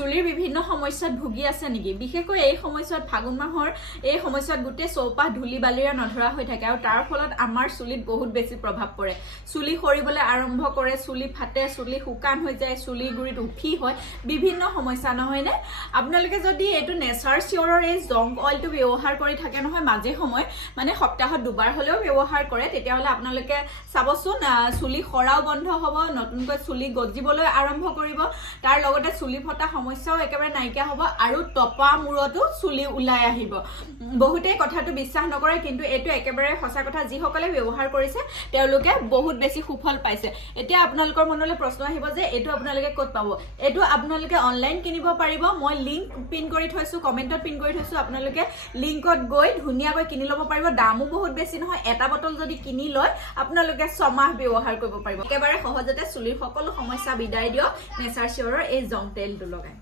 চুলিৰ বিভিন্ন সমস্যাত ভুগি আছে নেকি বিশেষকৈ এই সময়ছোৱাত ফাগুন মাহৰ এই সময়ছোৱাত গুটে চৌপাহ ধুলি বালিৰে নধৰা হৈ থাকে আৰু তাৰ ফলত আমাৰ চুলিত বহুত বেছি প্ৰভাৱ পৰে চুলি সৰিবলৈ আৰম্ভ কৰে চুলি ফাটে চুলি শুকান হৈ যায় চুলি গুৰিত উফি হয় বিভিন্ন সমস্যা নহয় নে আপোনালোকে যদি এটো নেচাৰ চিয়ৰৰ এই জংক অইলটো ব্যৱহাৰ কৰি থাকে নহয় মাজে সময় মানে সপ্তাহত দুবাৰ হলেও ব্যৱহাৰ কৰে তেতিয়া হলে আপোনালোকে চাবচোন চুলি খৰাও বন্ধ হ'ব নতুনকৈ চুলি গজিবলৈ আৰম্ভ কৰিব তাৰ লগতে চুলি ফটা সমস্যাও একেবাৰে নাইকিয়া হ'ব আৰু টপা মূৰতো চুলি ওলাই আহিব বহুতেই কথাটো বিশ্বাস নকৰে কিন্তু এটো একেবাৰে সঁচা কথা যি সকলে ব্যৱহাৰ কৰিছে তেওঁলোকে বহুত বেছি সুফল পাইছে এতিয়া আপোনালোকৰ মনলৈ প্ৰশ্ন আহিব যে এটো আপোনালোকে ক'ত পাব এটো আপোনালোকে অনলাইন কিনিব পাৰিব মই লিংক পিন কৰি থৈছো কমেন্টত পিন কৰি থৈছো আপোনালোকে লিংকত গৈ ধুনিয়াকৈ কিনি ল'ব পাৰিব দামো বহুত বেছি নহয় এটা বটল যদি কিনি লয় আপোনালোকে 6 মাহ ব্যৱহাৰ কৰিব পাৰিব একেবাৰে সহজতে চুলিৰ সকলো সমস্যা বিদায় দিও নেচাৰ চিয়ৰৰ এই জং তেলটো লগাই